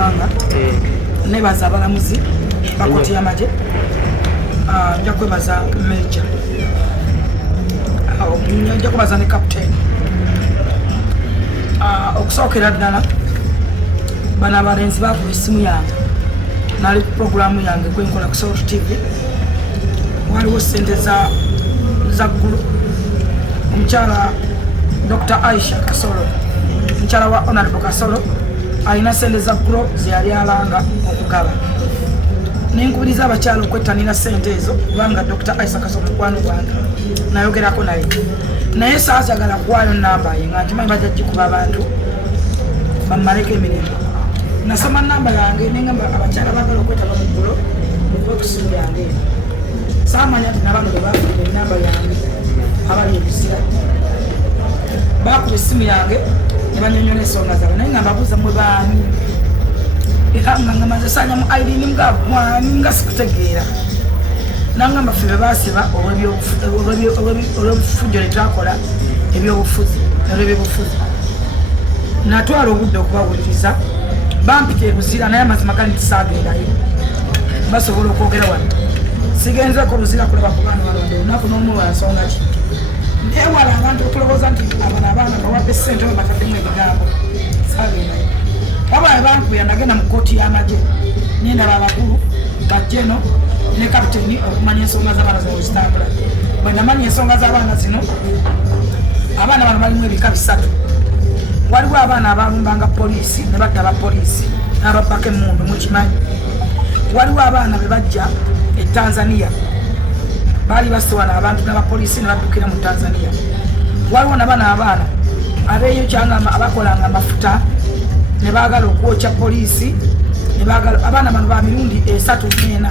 gwanga nebaza abalamuzi bakoti y'amagye nja kwebaza major nja kubaza ne captain okusookera ddala bano abalenzi bakuba essimu yange nali ku programu yange gwenkola ku Salt TV waliwo sente za ggulu omukyala Dr. Aisha Kasolo omukyala wa Honorable Kasolo alina sente za ggulu zeyali alanga okugaba ninkubiriza abakyala okwettanira sente ezo kubanga Dr. Aisha Kasolo mukwano gwange nayogerako naye saazagala kuwaayo namba ye nga ntimanyi bajja gikuba abantu bammaleko emirimu nasoma namba yange nengamba abakyala bagala okwetaba mu ggulo okusimu yange saamanya nti nabano bebafuire enamba yange abali ebisira bakuba essimu yange ne banyonyola ensonga zaabwe naye nga mbabuuza mwe baani era nga ngamaze sanyamu Irene mugabwani nga sikutegeera nangamba ffe bebasiba olw'obufujjo netwakola ebyobufuzi natwala obudde okubawuliriza bampita ebuzira naye amazima gali tisaagendayo basobola okwogera wano sigenzeko luzira kulaba ku baana balonda olunaku n'omuwa nsonga ki newala abantu okulowooza nti abana abaana bawadde ssente oba bataddemu ebigambo saagendayo wabulabe bankuya nagenda mu kooti y'amagye nendaba abakulu bajjeno ne kapiteni okumanya ensonga z'abaana zino zitambula bwe namanya ensonga z'abaana zino abaana bano balimu ebika 3 waliwo abaana abalumbanga poliisi ne badda bapoliisi n'ababbako emmundu mukimanyi waliwo abaana be bajja e Tanzania baali basiwana abantu n'abapoliisi ne baddukira mu Tanzania waliwo nabano abaana abeeyo kyangamba abakolanga amafuta ne baagala okwokya poliisi abaana bano ba mirundi 3 n'ena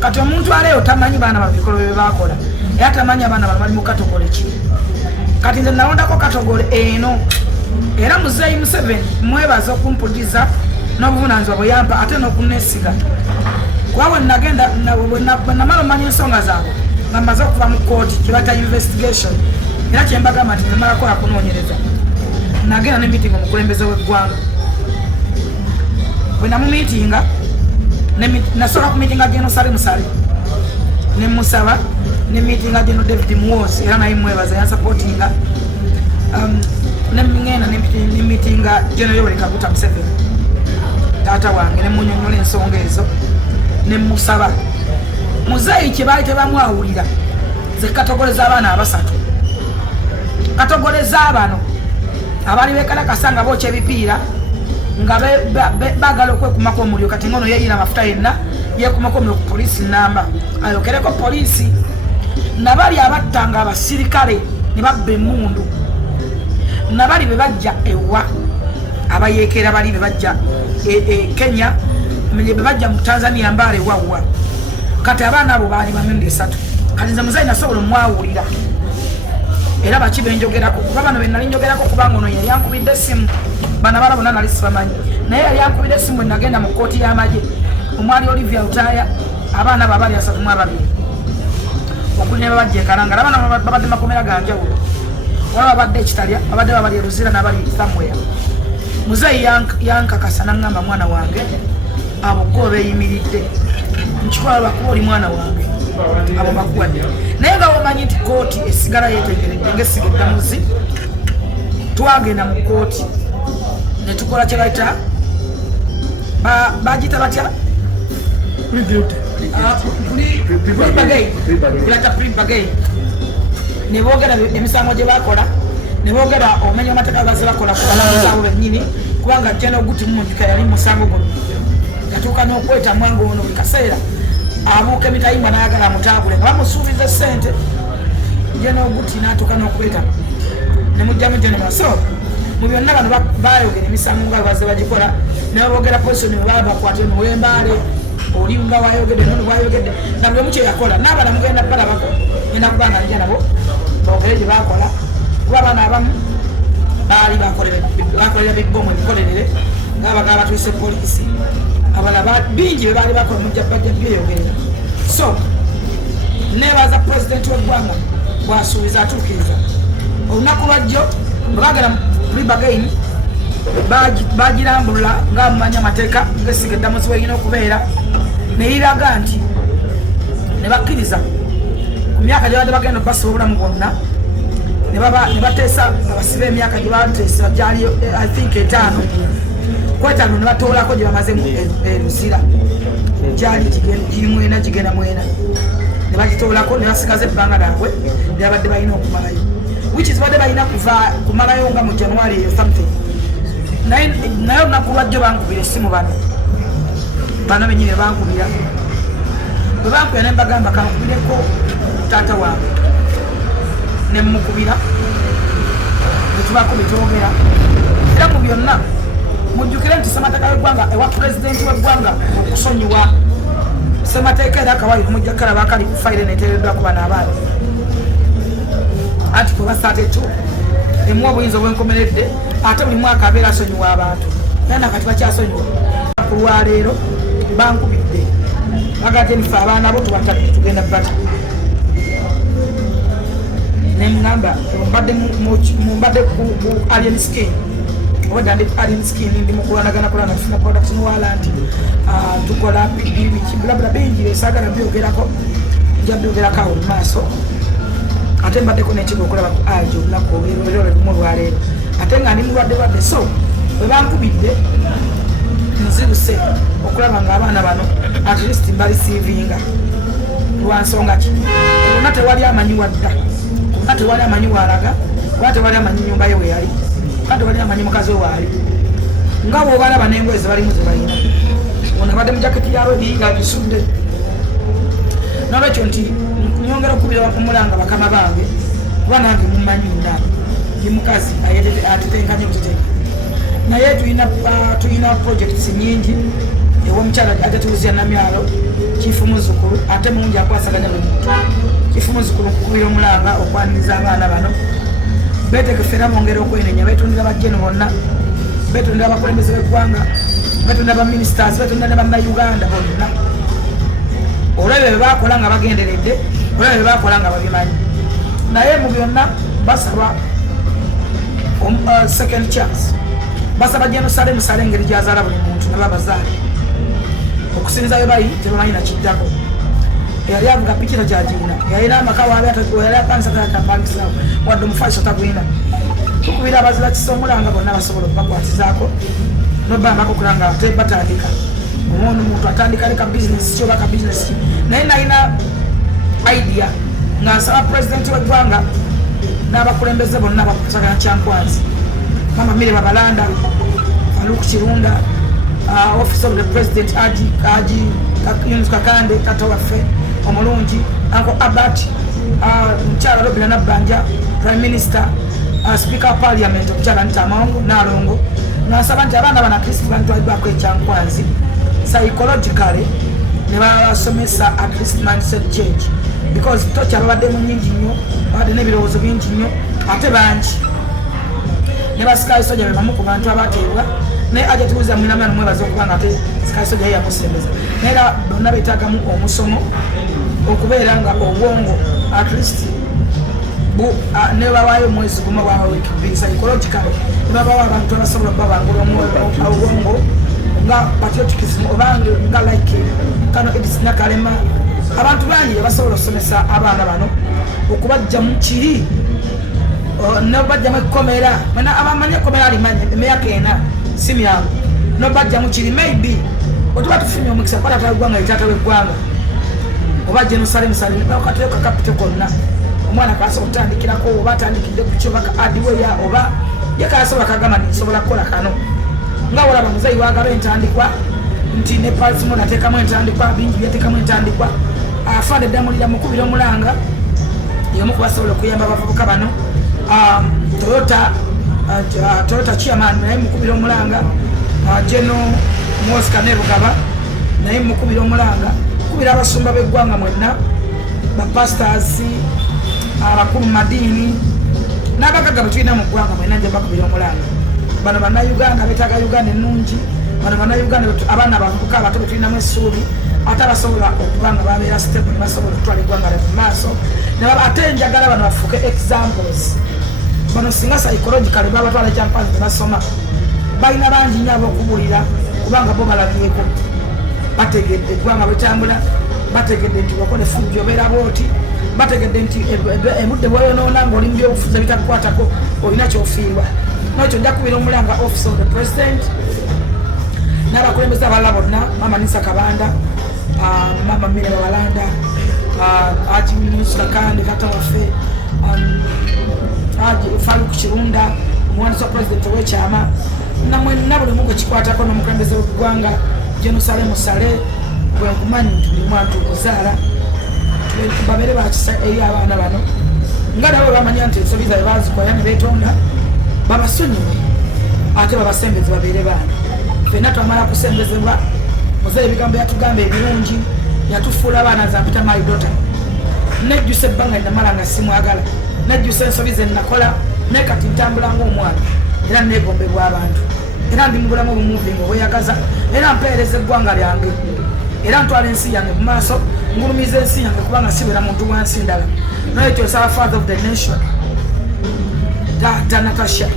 kati omuntu aleeyo tamanyi baana bano bikolo bye bakola era tamanyi abaana bano bali mu katogole ki kati nze nalondako katogole eno era Muzeeyi Museveni mwebaza okumpuliza n'obuvunanyizibwa bwe yampa ate n'okunneesiga kuba bwe nagenda bwe namala omanya ensonga zaabwe nga mmaze okuva mu kooti kyebata investigation era kyembagamba nti nemala kola kunoonyereza nagenda ne meeting omukulembeze w'eggwanga bwe namumiitinga nasobola kumiitinga Geno Sale Musale ne musaba ne miitinga Geno David Muwoozi era naye mwebaza yansapootinga nemingenda ne miitinga Geno Yoweri Kaguta Museveni taata wange ne munyonyola ensonga ezo ne musaba Muzeeyi kye baali tebamwawulira ze katogoleza abaana abasatu katogoleza abano abaali bekalakasa nga bookya ebipiira nga bagala okwekumako omuliro kati ngono yeyina amafuta yenna yekumako omuliro ku poliisi namba ayokereko poliisi nabali abattanga abasirikale ne babba emmundu nabali be bajja ewa abayeekera bali be bajja Kenya be bajja mu Tanzania mbaale wawa kati abaana abo baali bamirundi 3 kati nze Muzeeyi nasobola omwawulira era baki benjogerako kuba bano benali njogerako kubanga ono yali yankubidde essimu bana bala bonna nali sibamanyi naye yali yankubidde essimu bwe nagenda mu kooti y'amagye omwali Olivia Lutaaya abaana babali 32 okuli ne babajja ekalanga abaana babadde makomera ganjawulo wala babadde ekitalya babadde babali eruzira n'abali somewhere Muzeeyi yankakasa n'angamba mwana wange abo go beeyimiridde nkikola lwakuba oli mwana wange abo bakuwadde naye nga womanyi nti kooti esigala yeetegeredde ng'essiga eddamuzi twagenda mu kooti ne tukola kye bayita bagita batya pre-bagay ne boogera emisango gye bakola ne boogera omenya amateeka gaze bakola ku balamuzi abo bennyini kubanga Geno Guti Mundika yali musango guno yatuuka n'okweta mwangu ono buli kaseera abuuka emitayimba n'ayagala amutaabule nga bamusuubiza ssente Geno Guti n'atuuka n'okweta ne mujjamu Geno so mu byonna bano bayogera emisango nga baze bagikola ne baboogera posoni bwe baba bakwate no wembaale oli nga wayogedde nono wayogedde na buli omu kye yakola n'abaana mugenda balabako ngenda kuba nga nja nabo boogere gye bakola kuba abaana abamu baali bakolera bibbomu ebikolerere ng'abagala batuuse poliisi abalala bingi bye baali bakola mujja bajja byeyogerera so nebaza pulezidenti w'eggwanga bw'asuubiza atuukiriza olunaku lwajjo bwe bagala pre-bagay bagirambula nga mumanya amateeka ngesiga eddamuzi werina okubeera neiraga nti ne bakkiriza ku myaka gye badde bagenda basiba obulamu bwonna ne bateesa nga basiba emyaka gye bateesa gyali I think 5 kwetano ne batoolako gye bamazemu eruzira gyali giri gigenda mwena ne bagitoolako ne basigaza ebbanga lyabwe ne babadde balina okumalayo which is badde balina kuva kumalayo nga mu January something naye olunaku lwajjo bankubira essimu bano benyini bankubira bwe bankubira ne mbagamba kankubireko taata wange ne mukubira netubako betwogera era mu byonna mujjukire nti ssemateeka w'eggwanga ewa pulezidenti w'eggwanga okusonyiwa ssemateeka era akawaliro mujja kalaba akali ku fayire neteereddwa ku bano abaana article 32 emuwa obuyinza obwenkomeredde ate buli mwaka abeera asonyiwa abantu era nakati bakyasonyiwa ku lwaleero bankubidde bagate nife abaana bo tubatadde tugenda bata nemugamba mumbadde ku alien skin obadde ndi alien skin ndi mukulanagana tufuna production walanti tukola biki bulabula bingi esaagala byogerako nja byogerako awo mu maaso ate mbaddeko n'ekigo okulaba ku ajo olunaku olwero lumu lwaleero ate nga ndi mulwadde so bwe bankubidde nziruse okulaba nga abaana bano at least mbalisiivinga lwansonga ki oluna tewali amanyiwa dda kuba tewali amanyiwa alaga kuba tewali amanyi nyumba ye weyali kuba tewali amanyi mukazi we waali nga bwobalaba n'engoye zebalimu zebalina ono abadde mu jaketi yawe biyiga gisudde nolwekyo nti nyongera okubira omulanga bakama bange kuba nange mumanyi nda ndi mukazi atetenkanye kuteteeka naye tulina projects nyingi ewomukyala atatuuzya namyalo kifu muzukulu ate mungi akwasaganya buli muntu kifu muzukulu kukubira omulanga okwaniriza abaana bano betekefera bongera okwenenya betundira bajjeno bonna betundira abakulembeze b'eggwanga betundira baministers betundira ne bannayuganda bonna olwebyo bye bakola nga bagenderedde olwebyo bye bakola nga babimanyi naye mu byonna basaba second chance basaba Jerusalem sale engeri gyazaala buli muntu nababazaali okusinza bye bali tebamanyi nakiddako eyali avuga pikira gyagirina yalina amaka waabeyali apanisa tatapangisa wadde omufaliso tagwina tukubira abazira kisa omulanga bonna basobola okubakwatizaako nobambako okulanga batandika omwono omuntu atandika leka bizinesi kyoba ka bizinesi naye nalina idea nga nsaba pulezidenti w'eggwanga n'abakulembeze bonna bakusagana kyankwanzi mama Mire Babalanda Aluku Kirunda office of the president Aji Yunus Kakande tata waffe omulungi Uncle Albert Mchala Robina Nabanja prime minister speaker of parliament Mchala Ntamango Nalongo nasaba nti abaana bana Kristo bantwalibwako ekyankwanzi psychologically ne basomesa at least mindset change because tocha babadde mu nyingi nnyo babadde n'ebirowoozo bingi nnyo ate bangi ne basikayi soja be bamu ku bantu abateebwa naye aja tubuuza mwinamana mwebaza okubanga ate sikayi soja ye yamusembeza naye era bonna beetaagamu omusomo okubeera nga obwongo at least ne babaayo omwezi gumu bwawawekibiri psychologically ne babaawo abantu abasobola okuba bangula obwongo nga patriotism obanga nga like kano edisina kalema abantu bangi basobola okusomesa abaana bano okubajja mu kiri nobajja mu ekkomera mwena abamanyi ekkomera alimanyi emyaka ena si myangu nobajja mu kiri maybe otuba tufunye omukisa kuba taata w'eggwanga etaata w'eggwanga oba Jerusalem okateeka kapito konna omwana kasobola okutandikirako oba atandikidde ku kyo baka adiweya oba ye kasobola kagamba nsobola kukola kano nga olaba muzayi wagaba entandikwa nti ne palisimu nateekamu entandikwa bingi byateekamu entandikwa afande ddamulira mukubira omulanga y'omu kubasobola okuyamba abavubuka bano Toyota chairman naye mukubira omulanga Jeno Mosca Nebugaba naye mukubira omulanga kubira abasumba b'eggwanga mwenna bapastors abakulu madiini n'abagagga betulina mu ggwanga mwenna nje bakubira omulanga bano bannayuganda betaaga Uganda ennungi bano bannayuganda abaana abavubuka abato betulinamu essuubi ate abasobola okuba nga babeera stable basobola okutwala eggwanga mu maaso ate njagala bano bafuuke examples bano singa psychologically babatwala ekyankwanzi nebasoma balina bangi nnyo ab'okubulira kubanga bo balabyeko bategedde eggwanga bwetambula bategedde nti wakole fujjo obeera bwoti bategedde nti ebudde bwayonoona ng'oli mu byobufuzi ebitakukwatako olina kyofiirwa nekyo nja kubira omulanga office of the president n'abakulembeze abalala bonna mama Nisa Kabanda mama Mire Babalanda Haji Minisita kandi kata waffe Haji Faruk Kirunda omuwandiisi wa president w'ekyama na buli muko kikwatako n'omukulembeze w'eggwanga Jerusalem Sale bwe nkumanyi nti buli mwantu okuzaala babeere bakisa eri abaana bano nga nabo bamanya nti ensobi zaabwe bazikola ne beetonda babasonyiwe ate babasembeze babeere baana ffenna twamala kusembezebwa muzeeyi ebigambo yatugamba ebirungi yatufuula abaana zampita my daughter nejjusa ebbanga linamala nga simwagala nejjusa ensobi ze nakola naye kati ntambula ng'omwana era neegombebwa abantu era ndi mu bulamu obumuvinga obweyagaza era mpeereza eggwanga lyange era ntwala ensi yange mu maaso ngulumiza ensi yange kubanga sibeera muntu wa nsi ndala noekyo nsaba father of the nation taata Natasha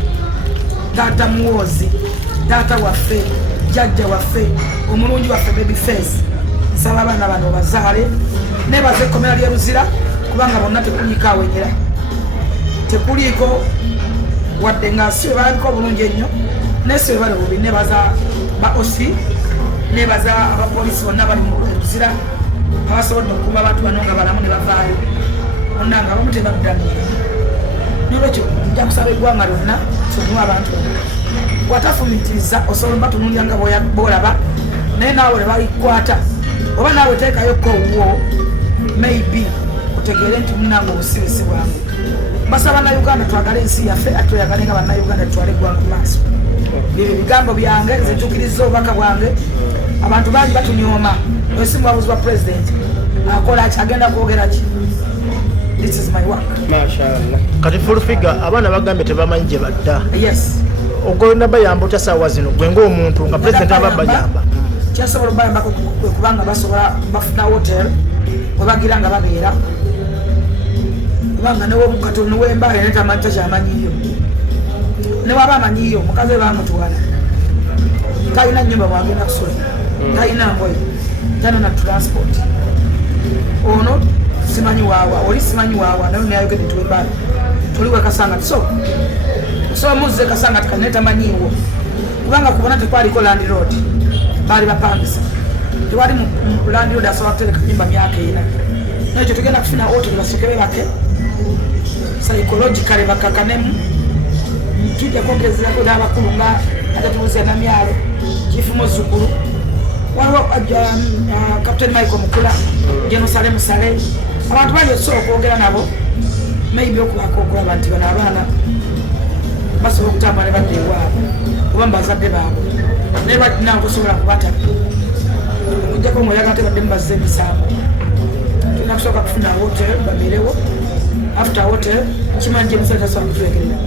taata Muwozi taata waffe jjajja waffe omulungi waffe baby face nsaba abaana bano bazaale nebaza ekkomera ly'eruzira kubanga bonna tekuliiko awenyera tekuliiko wadde nga si bwe balabika obulungi ennyo naye si bwe bali bubi nebaza ba osi nebaza abapoliisi bonna bali mu eruzira abasobodde okukuuma abantu bano nga balamu ne bavaayo bonna nga abamu tebaddamu nolwekyo nja kusaba eggwanga lyonna tunywa abantu bano watafumitiriza osobola batunuulira nga boolaba naye naawe ne balikwata oba naawe teekayoko owuwo maybe otegeere nti munange obusibusi bwange basaba Uganda twagala ensi yaffe ate tweyagale nga bannayuganda tutwale eggwanga mu maaso byo ebigambo byange nze ntuukiriza obubaka bwange abantu bangi batunyooma esi muwabuzi wa president akola ki agenda kwogera ki this is my work mashallah kati full figure abaana bagambye tebamanyi gye badda yes ogenda bayamba otya saawa zino gwe ng'omuntu nga president aba bayamba kyasobola obayambako kubanga basobola bafuna hotel we bagira nga babeera kubanga newomukatono newembaale netamanyi takyamanyiyo newaba amanyiyo mukazi we bamutwala talina nnyumba bwagenda kusula talina ngoye tanona transport ono simanyi waawa oli simanyi waawa naye nayogedde tuwembaale toliwe kasanga so muzze kasanga tikanetamanyiwo kubanga kubona tekwaliko land road baali bapangisa tewali mu land road asobola kutereka nyumba myaka ena nekyo tugenda kufuna hoteli basokere bake psychologically bakakanemu tujja kwogezerako n'abakulu nga ate tubuze namyalo chifu Muzzukulu waliwo Captain Michael Mukula Jerusalem Sale abantu bangi okusobola okwogera nabo maybe okubako okulaba nti bano abaana basobola okutambula ne badda ewaabwe oba mbazadde baabwe naye balina okusobola kubata okujjako omwoyaga ate badde mubazza emisango tulina kusooka kufuna hotel babeerewo after hotel kimanyi gye musajja tasobola kutulekerera